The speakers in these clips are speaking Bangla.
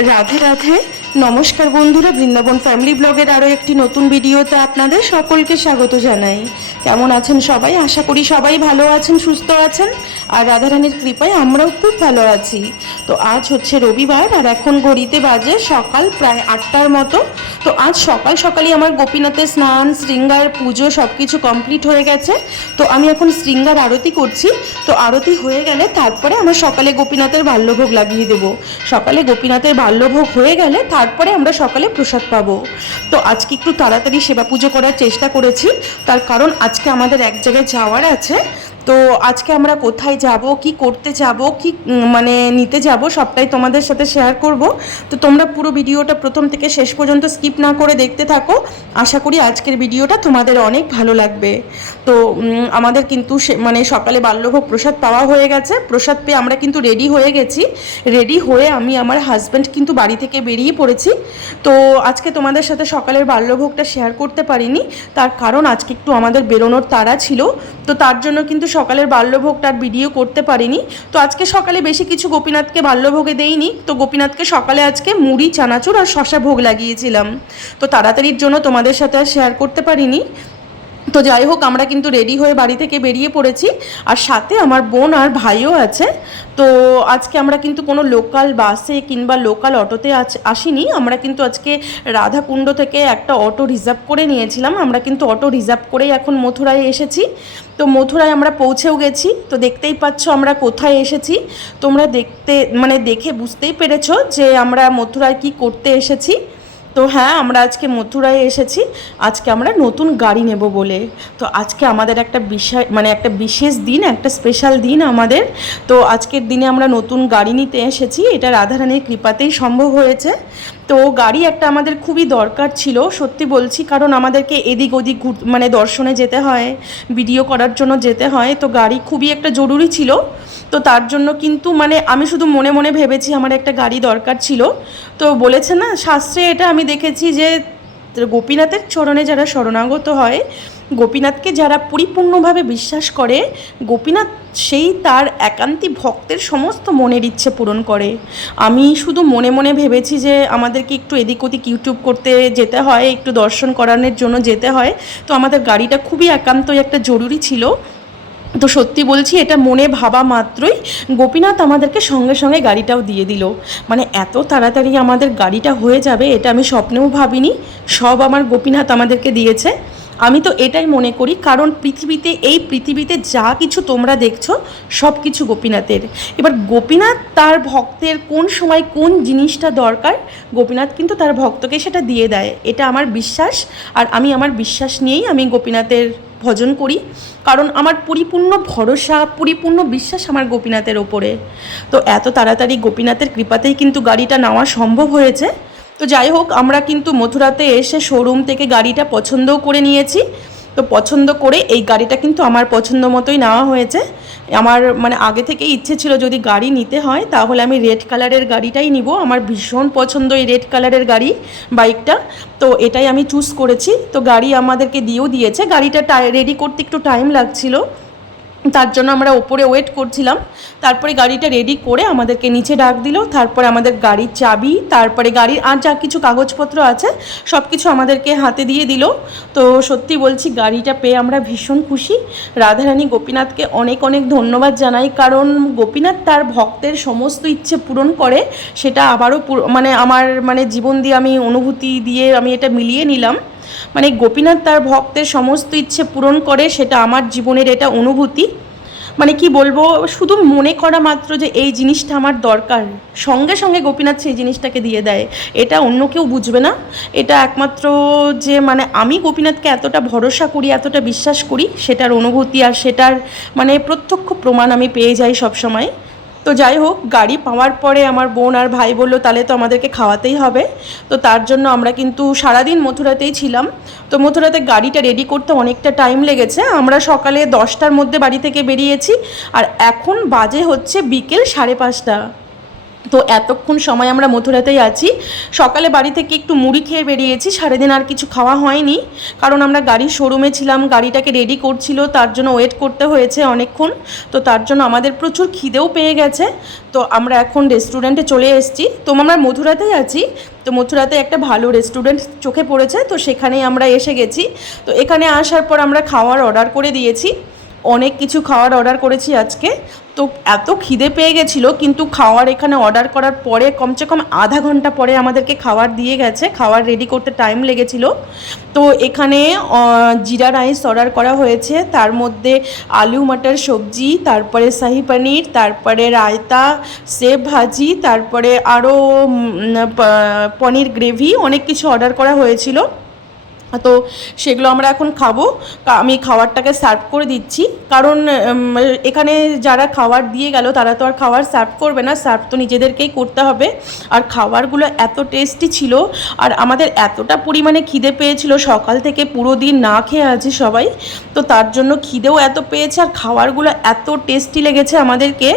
রাধে রাধে নমস্কার বন্ধুরা, বৃন্দাবন ফ্যামিলি ব্লগের আরও একটি নতুন ভিডিওতে আপনাদের সকলকে স্বাগত জানাই। কেমন আছেন সবাই? আশা করি সবাই ভালো আছেন, সুস্থ আছেন। আর রাধারানীর কৃপায় আমরাও খুব ভালো আছি। তো আজ হচ্ছে রবিবার, আর এখন ঘড়িতে বাজে সকাল প্রায় আটটার মতো। তো আজ সকাল সকালই আমার গোপীনাথের স্নান, শৃঙ্গার পুজো সব কিছু কমপ্লিট হয়ে গেছে। তো আমি এখন শৃঙ্গার আরতি করছি। তো আরতি হয়ে গেলে তারপরে আমার সকালে গোপীনাথের বাল্যভোগ লাগিয়ে দেবো। সকালে গোপীনাথের বাল্যভোগ হয়ে গেলে তারপরে আমরা সকালে প্রসাদ পাবো। তো আজকে একটু তাড়াতাড়ি সেবা পুজো করার চেষ্টা করেছি। তার কারণ আজকে আমাদের এক জায়গায় যাওয়ার আছে। তো আজকে আমরা কোথায় যাব, কি করতে যাব, কি মানে নিতে যাব সবটাই তোমাদের সাথে শেয়ার করব। তো তোমরা পুরো ভিডিওটা প্রথম থেকে শেষ পর্যন্ত স্কিপ না করে দেখতে থাকো। আশা করি আজকের ভিডিওটা তোমাদের অনেক ভালো লাগবে। তো আমাদের কিন্তু মানে সকালে বাল্যভোগ প্রসাদ পাওয়া হয়ে গেছে। প্রসাদ পেয়ে আমরা কিন্তু রেডি হয়ে গেছি। রেডি হয়ে আমি আমার হাজব্যান্ড কিন্তু বাড়ি থেকে বেরিয়ে পড়েছি। তো আজকে তোমাদের সাথে সকালের বাল্যভোগটা শেয়ার করতে পারিনি। তার কারণ আজকে একটু আমাদের বেরোনোর তাড়া ছিল। তো তার জন্য কিন্তু সকালের বাল্যভোগটা আর ভিডিও করতে পারিনি। তো আজকে সকালে বেশি কিছু গোপীনাথকে বাল্যভোগে দেইনি। তো গোপীনাথকে সকালে আজকে মুড়ি, চানাচুর আর শশা ভোগ লাগিয়েছিলাম। তো তাড়াতাড়ির জন্য তোমাদের সাথে আর শেয়ার করতে পারিনি। তো যাই হোক, আমরা কিন্তু রেডি হয়ে বাড়ি থেকে বেরিয়ে পড়েছি। আর সাথে আমার বোন আর ভাইও আছে। তো আজকে আমরা কিন্তু কোনো লোকাল বাসে কিংবা লোকাল অটোতে আসিনি। আমরা কিন্তু আজকে রাধাকুণ্ড থেকে একটা অটো রিজার্ভ করে নিয়েছিলাম। আমরা কিন্তু অটো রিজার্ভ করেই এখন মথুরায় এসেছি। তো মথুরায় আমরা পৌঁছেও গেছি। তো দেখতেই পাচ্ছ আমরা কোথায় এসেছি। তোমরা দেখতে মানে দেখে বুঝতেই পেরেছ যে আমরা মথুরায় কি করতে এসেছি। তো হ্যাঁ আমরা আজকে মথুরায় এসেছি। আজকে আমরা নতুন গাড়ি নেব বলে। তো আজকে আমাদের একটা বিষয় মানে একটা বিশেষ দিন, একটা স্পেশাল দিন আমাদের। তো আজকের দিনে আমরা নতুন গাড়ি নিতে এসেছি। এটা রাধারানীর কৃপাতেই সম্ভব হয়েছে। তো গাড়ি একটা আমাদের খুবই দরকার ছিল, সত্যি বলছি, কারণ আমাদেরকে এদিক ওদিক মানে দর্শনে যেতে হয় ভিডিও করার জন্য যেতে হয়, তো গাড়ি খুবই একটা জরুরি ছিল। তো তার জন্য কিন্তু মানে আমি শুধু মনে মনে ভেবেছি আমার একটা গাড়ি দরকার ছিল। তো বলেছে না, শাস্ত্রে এটা আমি দেখেছি যে, গোপীনাথের চরণে যারা শরণাগত হয় গোপীনাথকে যারা পরিপূর্ণভাবে বিশ্বাস করে, গোপীনাথ সেই তার একান্তি ভক্তের সমস্ত মনের ইচ্ছে পূরণ করে। আমি শুধু মনে মনে ভেবেছি যে আমাদেরকে একটু এদিক ওদিক ইউটিউব করতে যেতে হয়, একটু দর্শন করানোর জন্য যেতে হয়। তো আমাদের গাড়িটা খুবই একান্তই একটা জরুরি ছিল। তো সত্যি বলছি, এটা মনে ভাবা মাত্রই গোপীনাথ আমাদেরকে সঙ্গে সঙ্গে গাড়িটাও দিয়ে দিল। মানে এত তাড়াতাড়ি আমাদের গাড়িটা হয়ে যাবে, এটা আমি স্বপ্নেও ভাবিনি। সব আমার গোপীনাথ আমাদেরকে দিয়েছে। আমি তো এটাই মনে করি, কারণ পৃথিবীতে, এই পৃথিবীতে যা কিছু তোমরা দেখছ সব কিছু গোপীনাথের। এবার গোপীনাথ তার ভক্তের কোন সময় কোন জিনিসটা দরকার, গোপীনাথ কিন্তু তার ভক্তকে সেটা দিয়ে দেয়। এটা আমার বিশ্বাস, আর আমি আমার বিশ্বাস নিয়েই আমি গোপীনাথের ভজন করি, কারণ আমার পরিপূর্ণ ভরসা, পরিপূর্ণ বিশ্বাস আমার গোপীনাথের ওপরে। তো এত তাড়াতাড়ি গোপীনাথের কৃপাতেই কিন্তু গাড়িটা নেওয়া সম্ভব হয়েছে। তো যাই হোক, আমরা কিন্তু মথুরাতে এসে শোরুম থেকে গাড়িটা পছন্দও করে নিয়েছি। তো পছন্দ করে এই গাড়িটা কিন্তু আমার পছন্দ মতোই নেওয়া হয়েছে। আমার মানে আগে থেকে ইচ্ছে ছিল যদি গাড়ি নিতে হয়, তাহলে আমি রেড কালারের গাড়িটাই নিব। আমার ভীষণ পছন্দ এই রেড কালারের গাড়ি বাইকটা তো এটাই আমি চুজ করেছি। তো গাড়ি আমাদেরকে দিয়েও দিয়েছে। গাড়িটা রেডি করতে একটু টাইম লাগছিল। তার জন্য আমরা ওপরে ওয়েট করছিলাম। তারপরে গাড়িটা রেডি করে আমাদেরকে নিচে ডাক দিল। তারপরে আমাদের গাড়ির চাবি, তারপরে গাড়ির আর যা কিছু কাগজপত্র আছে সব কিছু আমাদেরকে হাতে দিয়ে দিল। তো সত্যি বলছি, গাড়িটা পেয়ে আমরা ভীষণ খুশি। রাধারানী গোপীনাথকে অনেক অনেক ধন্যবাদ জানাই, কারণ গোপীনাথ তার ভক্তের সমস্ত ইচ্ছে পূরণ করে। সেটা আবারও মানে আমার মানে জীবন দিয়ে আমি অনুভূতি দিয়ে আমি এটা মিলিয়ে নিলাম। মানে গোপীনাথ তার ভক্তের সমস্ত ইচ্ছে পূরণ করে, সেটা আমার জীবনের এটা অনুভূতি। মানে কি বলব, শুধু মনে করা মাত্র যে এই জিনিসটা আমার দরকার, সঙ্গে সঙ্গে গোপীনাথ সেই জিনিসটাকে দিয়ে দেয়, এটা অন্য কেউ বুঝবে না। এটা একমাত্র যে মানে আমি গোপীনাথকে এতটা ভরসা করি, এতটা বিশ্বাস করি, সেটার অনুভূতি আর সেটার মানে প্রত্যক্ষ প্রমাণ আমি পেয়ে যাই সব সময় তো যাই হোক, গাড়ি পাওয়ার পরে আমার বোন আর ভাই বলল, তাহলে তো আমাদেরকে খাওয়াতেই হবে। তো তার জন্য আমরা কিন্তু সারাদিন মথুরাতেই ছিলাম। তো মথুরাতে গাড়িটা রেডি করতে অনেকটা টাইম লেগেছে। আমরা সকালে দশটার মধ্যে বাড়ি থেকে বেরিয়েছি। আর এখন বাজে হচ্ছে বিকেল সাড়ে পাঁচটা। তো এতক্ষণ সময় আমরা মথুরাতেই আছি। সকালে বাড়ি থেকে একটু মুড়ি খেয়ে বেরিয়েছি, সারাদিন আর কিছু খাওয়া হয়নি। কারণ আমরা গাড়ির শোরুমে ছিলাম, গাড়িটাকে রেডি করছিল, তার জন্য ওয়েট করতে হয়েছে অনেকক্ষণ। তো তার জন্য আমাদের প্রচুর খিদেও পেয়ে গেছে। তো আমরা এখন রেস্টুরেন্টে চলে এসেছি। তো আমরা মথুরাতেই আছি। তো মথুরাতে একটা ভালো রেস্টুরেন্ট চোখে পড়েছে, তো সেখানেই আমরা এসে গেছি। তো এখানে আসার পর আমরা খাওয়ার অর্ডার করে দিয়েছি। অনেক কিছু খাওয়ার অর্ডার করেছি আজকে। তো এত খিদে পেয়ে গেছিল, কিন্তু খাওয়ার এখানে অর্ডার করার পরে কমসে কম আধা ঘণ্টা পরে আমাদেরকে খাবার দিয়ে গেছে খাওয়ার রেডি করতে টাইম লেগেছিলো। তো এখানে জিরা রাইস অর্ডার করা হয়েছে, তার মধ্যে আলু, মটর, সবজি, তারপরে শাহি পনির, তারপরে রায়তা, সেব ভাজি, তারপরে আরও পনির গ্রেভি অনেক কিছু অর্ডার করা হয়েছিল। তো সেগুলো আমরা এখন খাব। আমি খাবারটাকে সার্ভ করে দিচ্ছি। কারণ এখানে যারা খাবার দিয়ে গেল, তারা তো আর খাবার সার্ভ করবে না। সার্ভ তো নিজেদেরকেই করতে হবে। আর খাবারগুলো এত টেস্টি ছিল, আর আমাদের এতটা পরিমাণে খিদে পেয়েছিল, সকাল থেকে পুরো দিন না খেয়ে আছি সবাই। তো তার জন্য খিদেও এত পেয়েছে, আর খাবারগুলো এত টেস্টি লেগেছে আমাদেরকে।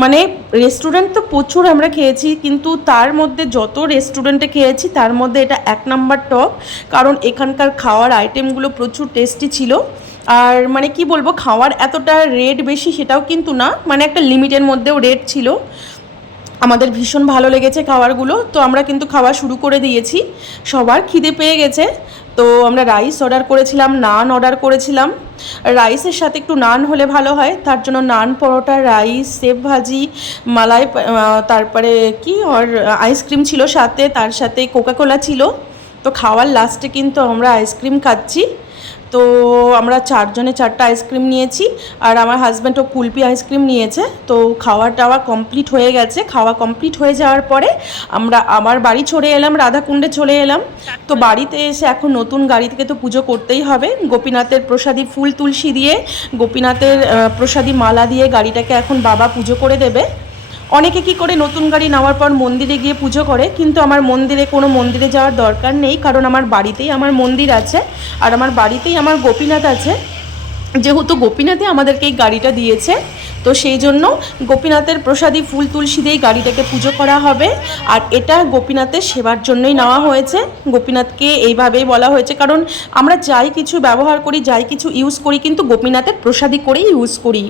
মানে রেস্টুরেন্ট তো প্রচুর আমরা খেয়েছি, কিন্তু তার মধ্যে যত রেস্টুরেন্টে খেয়েছি, তার মধ্যে এটা এক নাম্বার টপ কারণ এখানকার খাওয়ার আইটেমগুলো প্রচুর টেস্টি ছিল। আর মানে কি বলব, খাওয়ার এতটা রেট বেশি সেটাও কিন্তু না মানে একটা লিমিটের মধ্যেও রেট ছিল। আমাদের ভীষণ ভালো লেগেছে খাবারগুলো তো আমরা কিন্তু খাওয়া শুরু করে দিয়েছি। সবার খিদে পেয়ে গেছে। তো আমরা রাইস অর্ডার করেছিলাম, নান অর্ডার করেছিলাম। রাইসের সাথে একটু নান হলে ভালো হয়, তার জন্য নান পরোটা, রাইস, সেব ভাজি, মালাই তারপরে কি আর আইসক্রিম ছিল সাথে, তার সাথে কোকাকোলা ছিল। তো খাওয়ার লাস্টে কিন্তু আমরা আইসক্রিম খাচ্ছি। তো আমরা চারজনে চারটা আইসক্রিম নিয়েছি, আর আমার হাজব্যান্ডও কুলপি আইসক্রিম নিয়েছে। তো খাওয়া টাওয়া কমপ্লিট হয়ে গেছে। খাওয়া কমপ্লিট হয়ে যাওয়ার পরে আমরা, আমার বাড়ি চলে এলাম, রাধাকুণ্ডে চলে এলাম। তো বাড়িতে এসে এখন নতুন গাড়ি থেকে তো পুজো করতেই হবে। গোপীনাথের প্রসাদী ফুল তুলসী দিয়ে, গোপীনাথের প্রসাদী মালা দিয়ে গাড়িটাকে এখন বাবা পুজো করে দেবে। অনেকে কি করে নতুন গাড়ি নেওয়ার পর মন্দিরে গিয়ে পুজো করে, কিন্তু আমার মন্দিরে কোনো মন্দিরে যাওয়ার দরকার নেই, কারণ আমার বাড়িতেই আমার মন্দির আছে, আর আমার বাড়িতেই আমার গোপীনাথ আছে। যেহেতু গোপীনাথে আমাদেরকে এই গাড়িটা দিয়েছে তো সেই জন্য গোপীনাথের প্রসাদী ফুল তুলসী দিয়েই গাড়িটাকে পুজো করা হবে। আর এটা গোপীনাথের সেবার জন্যই নেওয়া হয়েছে। গোপীনাথকে এইভাবেই বলা হয়েছে, কারণ আমরা যাই কিছু ব্যবহার করি, যাই কিছু ইউজ করি, কিন্তু গোপীনাথের প্রসাদী করেই ইউজ করি।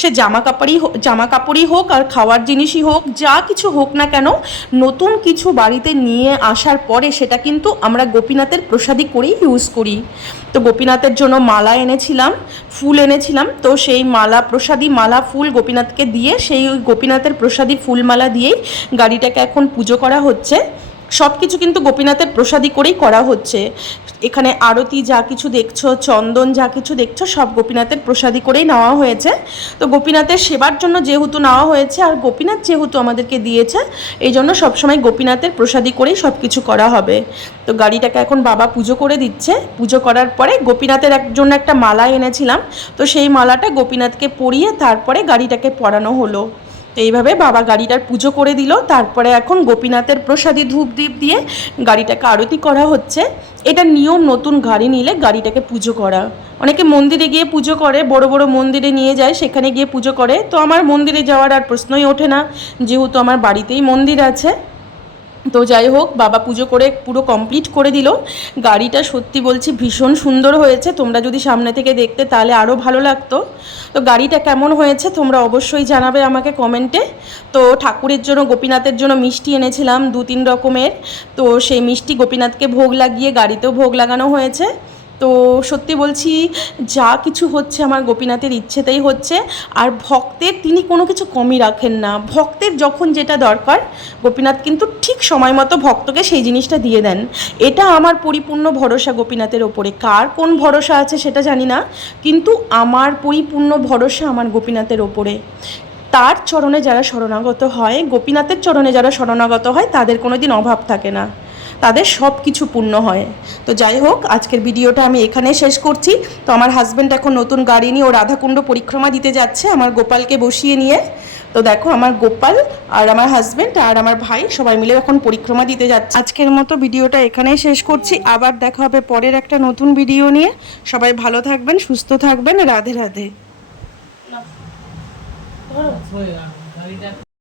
সে জামা কাপড়ই হোক জামা কাপড়ই হোক আর খাওয়ার জিনিসই হোক, যা কিছু হোক না কেন, নতুন কিছু বাড়িতে নিয়ে আসার পরে সেটা কিন্তু আমরা গোপীনাথের প্রসাদী করেই ইউজ করি। তো গোপীনাথের জন্য মালা এনেছিলাম, ফুল এনেছিলাম, তো সেই মালা, প্রসাদী মালা, ফুল গোপীনাথকে দিয়ে সেই গোপীনাথের প্রসাদী ফুল মালা দিয়েই গাড়িটাকে এখন পুজো করা হচ্ছে। সব কিছু কিন্তু গোপীনাথের প্রসাদী করেই করা হচ্ছে। এখানে আরতি যা কিছু দেখছ, চন্দন যা কিছু দেখছ, সব গোপীনাথের প্রসাদী করেই নেওয়া হয়েছে। তো গোপীনাথের সেবার জন্য যেহেতু নেওয়া হয়েছে, আর গোপীনাথ যেহেতু আমাদেরকে দিয়েছে, এই জন্য সবসময় গোপীনাথের প্রসাদী করেই সব কিছু করা হবে। তো গাড়িটাকে এখন বাবা পুজো করে দিচ্ছে। পুজো করার পরে গোপীনাথের জন্য একটা মালা এনেছিলাম। তো সেই মালাটা গোপীনাথকে পরিয়ে তারপরে গাড়িটাকে পরানো হলো। তো এইভাবে বাবা গাড়িটার পুজো করে দিল। তারপরে এখন গোপীনাথের প্রসাদী ধূপ দ্বীপ দিয়ে গাড়িটাকে আরতি করা হচ্ছে। এটা নিয়ম নতুন গাড়ি নিলে গাড়িটাকে পুজো করা। অনেকে মন্দিরে গিয়ে পুজো করে, বড় বড় মন্দিরে নিয়ে যায়, সেখানে গিয়ে পুজো করে। তো আমার মন্দিরে যাওয়ার আর প্রশ্নই ওঠে না। যেহেতু আমার বাড়িতেই মন্দির আছে। তো যাই হোক, বাবা পুজো করে পুরো কমপ্লিট করে দিল। গাড়িটা সত্যি বলছি ভীষণ সুন্দর হয়েছে। তোমরা যদি সামনে থেকে দেখতে, তাহলে আরও ভালো লাগতো। তো গাড়িটা কেমন হয়েছে তোমরা অবশ্যই জানাবে আমাকে কমেন্টে তো ঠাকুরের জন্য, গোপীনাথের জন্য মিষ্টি এনেছিলাম দু তিন রকমের। তো সেই মিষ্টি গোপীনাথকে ভোগ লাগিয়ে গাড়িতেও ভোগ লাগানো হয়েছে। তো সত্যি বলছি, যা কিছু হচ্ছে আমার গোপীনাথের ইচ্ছেতেই হচ্ছে, আর ভক্তের তিনি কোনো কিছু কমই রাখেন না। ভক্তের যখন যেটা দরকার, গোপীনাথ কিন্তু ঠিক সময় মতো ভক্তকে সেই জিনিসটা দিয়ে দেন। এটা আমার পরিপূর্ণ ভরসা গোপীনাথের ওপরে। কার কোন ভরসা আছে সেটা জানি না, কিন্তু আমার পরিপূর্ণ ভরসা আমার গোপীনাথের ওপরে। তার চরণে যারা শরণাগত হয়, গোপীনাথের চরণে যারা শরণাগত হয়, তাদের কোনো দিন অভাব থাকে না। তাদের সব কিছু পূর্ণ হয়। তো যাই হোক, আজকের ভিডিওটা আমি এখানে শেষ করছি। তো আমার হাজব্যান্ড এখন নতুন গাড়ি নিয়ে ও রাধাকুণ্ড পরিক্রমা দিতে যাচ্ছে, আমার গোপালকে বসিয়ে নিয়ে। তো দেখো, আমার গোপাল আর আমার হাজব্যান্ড আর আমার ভাই সবাই মিলে এখন পরিক্রমা দিতে যাচ্ছে। আজকের মতো ভিডিওটা এখানেই শেষ করছি। আবার দেখা হবে পরের একটা নতুন ভিডিও নিয়ে। সবাই ভালো থাকবেন, সুস্থ থাকবেন। রাধে রাধে।